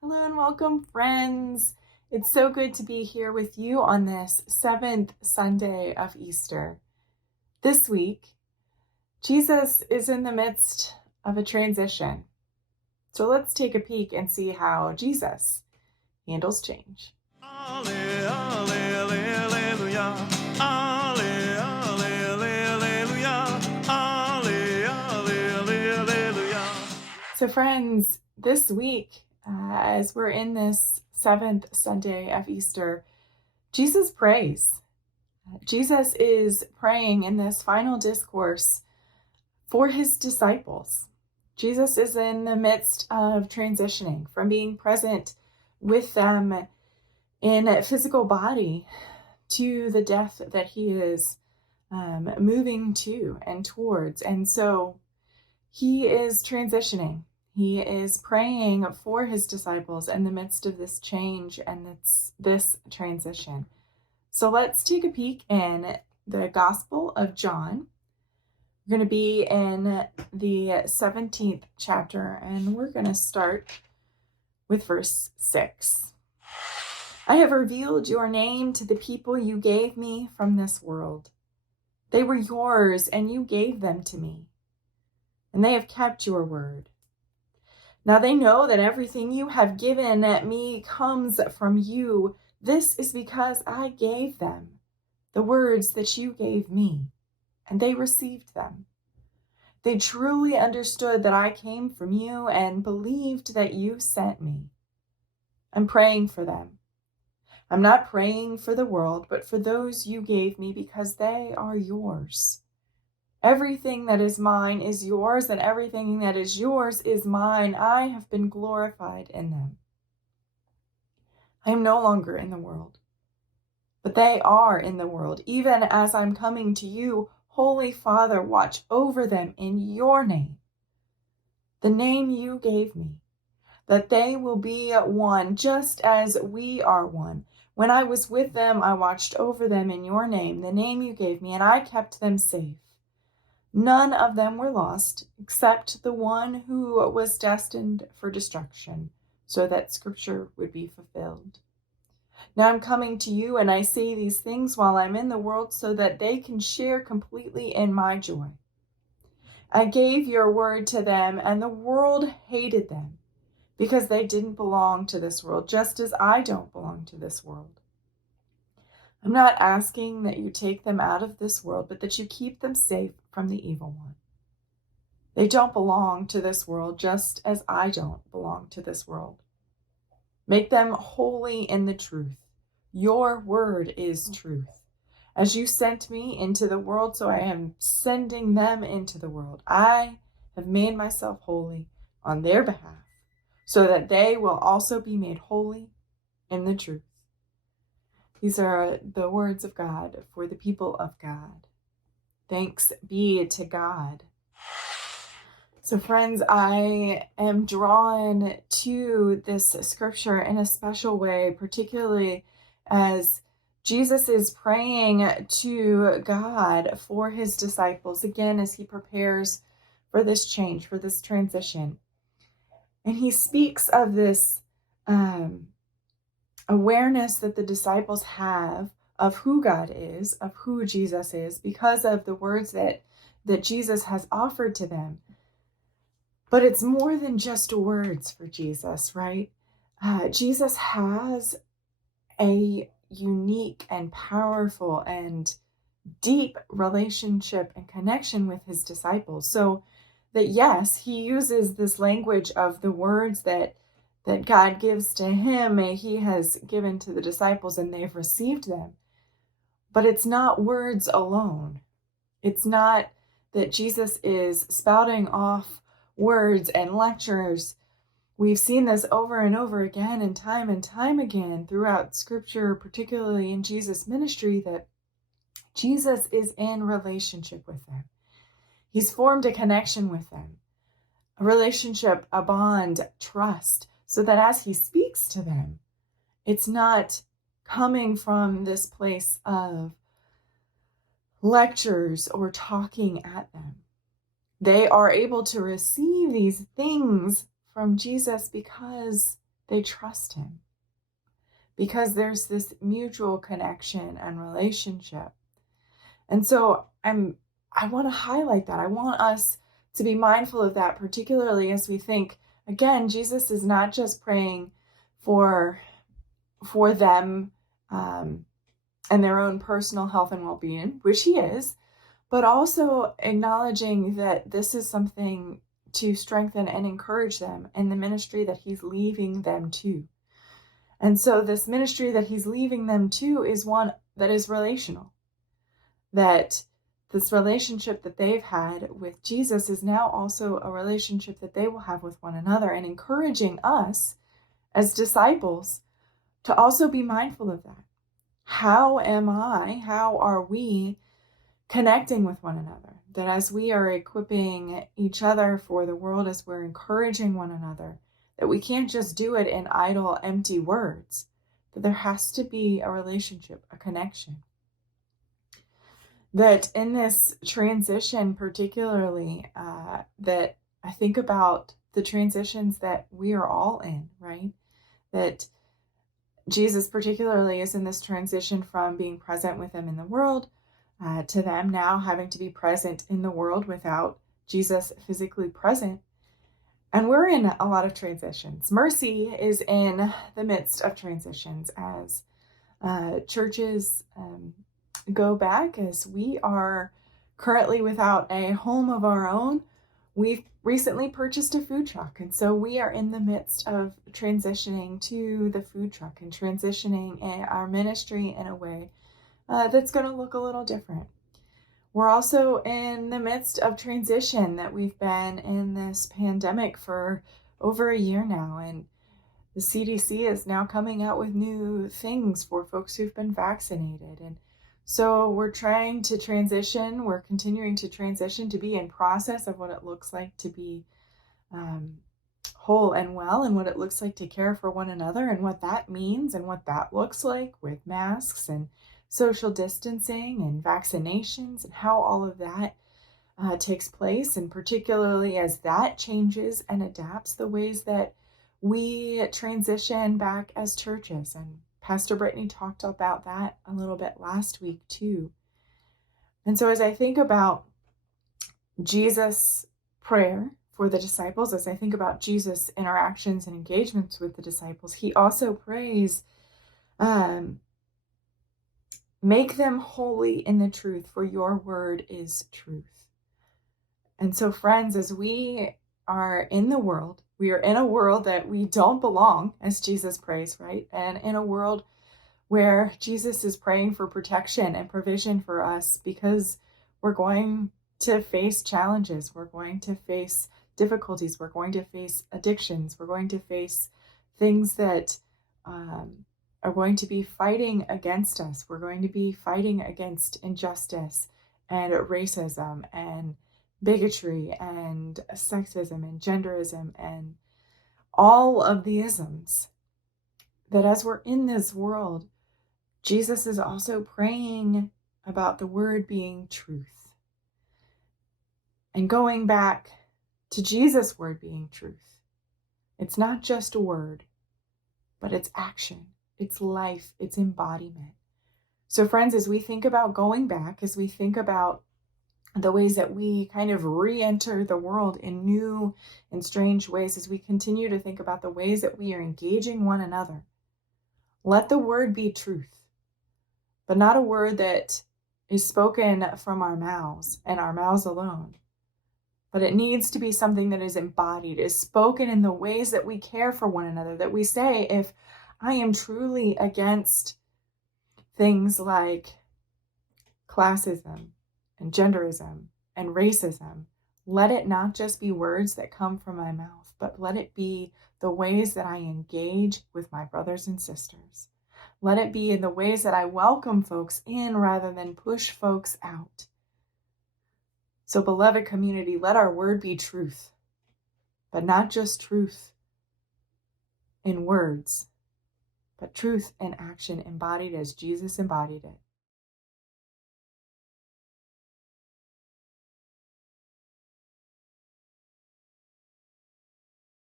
Hello and welcome, friends. It's so good to be here with you on this seventh Sunday of Easter. This week, Jesus is in the midst of a transition. So let's take a peek and see how Jesus handles change. So, friends, this week, as we're in this seventh Sunday of Easter, Jesus prays. Jesus is praying in this final discourse for his disciples. Jesus is in the midst of transitioning from being present with them in a physical body to the death that he is moving to and towards. And so he is transitioning. He is praying for his disciples in the midst of this change and this transition. So let's take a peek in the Gospel of John. We're going to be in the 17th chapter, and we're going to start with verse 6. I have revealed your name to the people you gave me from this world. They were yours, and you gave them to me, and they have kept your word. Now they know that everything you have given me comes from you. This is because I gave them the words that you gave me, and they received them. They truly understood that I came from you and believed that you sent me. I'm praying for them. I'm not praying for the world, but for those you gave me because they are yours. Everything that is mine is yours, and everything that is yours is mine. I have been glorified in them. I am no longer in the world, but they are in the world. Even as I'm coming to you, Holy Father, watch over them in your name, the name you gave me, that they will be one, just as we are one. When I was with them, I watched over them in your name, the name you gave me, and I kept them safe. None of them were lost, except the one who was destined for destruction, so that Scripture would be fulfilled. Now I'm coming to you, and I say these things while I'm in the world so that they can share completely in my joy. I gave your word to them, and the world hated them because they didn't belong to this world, just as I don't belong to this world. I'm not asking that you take them out of this world, but that you keep them safe from the evil one. They don't belong to this world, just as I don't belong to this world. Make them holy in the truth. Your word is truth. As you sent me into the world, so I am sending them into the world. I have made myself holy on their behalf, so that they will also be made holy in the truth. These are the words of God for the people of God. Thanks be to God. So friends, I am drawn to this scripture in a special way, particularly as Jesus is praying to God for his disciples, again, as he prepares for this change, for this transition. And he speaks of this awareness that the disciples have of who God is, of who Jesus is, because of the words that Jesus has offered to them. But it's more than just words for Jesus, right? Jesus has a unique and powerful and deep relationship and connection with his disciples. So that, yes, he uses this language of the words that God gives to him, he has given to the disciples, and they've received them. But it's not words alone. It's not that Jesus is spouting off words and lectures. We've seen this over and over again and time again throughout Scripture, particularly in Jesus' ministry, that Jesus is in relationship with them. He's formed a connection with them, a relationship, a bond, trust, so that as he speaks to them, it's not coming from this place of lectures or talking at them. They are able to receive these things from Jesus because They trust him because there's this mutual connection and relationship. And so I want to highlight that. I want us to be mindful of that, particularly as we think, again, Jesus is not just praying for them and their own personal health and well-being, which he is, but also acknowledging that this is something to strengthen and encourage them in the ministry that he's leaving them to. And so this ministry that he's leaving them to is one that is relational. That this relationship that they've had with Jesus is now also a relationship that they will have with one another, and encouraging us as disciples to also be mindful of that. How are we connecting with one another? That as we are equipping each other for the world, as we're encouraging one another, that we can't just do it in idle, empty words, that there has to be a relationship, a connection. That in this transition, particularly, that I think about the transitions that we are all in, right? That Jesus particularly is in this transition from being present with them in the world to them now having to be present in the world without Jesus physically present. And we're in a lot of transitions. Mercy is in the midst of transitions as churches go back, as we are currently without a home of our own. We've recently purchased a food truck, and so we are in the midst of transitioning to the food truck and transitioning our ministry in a way that's going to look a little different. We're also in the midst of transition, that we've been in this pandemic for over a year now, and the CDC is now coming out with new things for folks who've been vaccinated. And so we're trying to transition. We're continuing to transition to be in process of what it looks like to be whole and well, and what it looks like to care for one another, and what that means and what that looks like with masks and social distancing and vaccinations, and how all of that takes place, and particularly as that changes and adapts the ways that we transition back as churches. And Pastor Brittany talked about that a little bit last week too. And so as I think about Jesus' prayer for the disciples, as I think about Jesus' interactions and engagements with the disciples, he also prays, make them holy in the truth, for your word is truth. And so, friends, as we are in the world, we are in a world that we don't belong, as Jesus prays, right? And in a world where Jesus is praying for protection and provision for us, because we're going to face challenges, we're going to face difficulties, we're going to face addictions, we're going to face things that are going to be fighting against us. We're going to be fighting against injustice and racism and bigotry and sexism and genderism and all of the isms. That as we're in this world, Jesus is also praying about the word being truth. And going back to Jesus' word being truth. It's not just a word, but it's action, it's life, it's embodiment. So friends, as we think about going back, as we think about the ways that we kind of re-enter the world in new and strange ways, as we continue to think about the ways that we are engaging one another, let the word be truth, but not a word that is spoken from our mouths and our mouths alone, but it needs to be something that is embodied, is spoken in the ways that we care for one another, that we say, if I am truly against things like classism and genderism and racism, let it not just be words that come from my mouth, but let it be the ways that I engage with my brothers and sisters. Let it be in the ways that I welcome folks in rather than push folks out. So, beloved community, let our word be truth, but not just truth in words, but truth in action embodied as Jesus embodied it.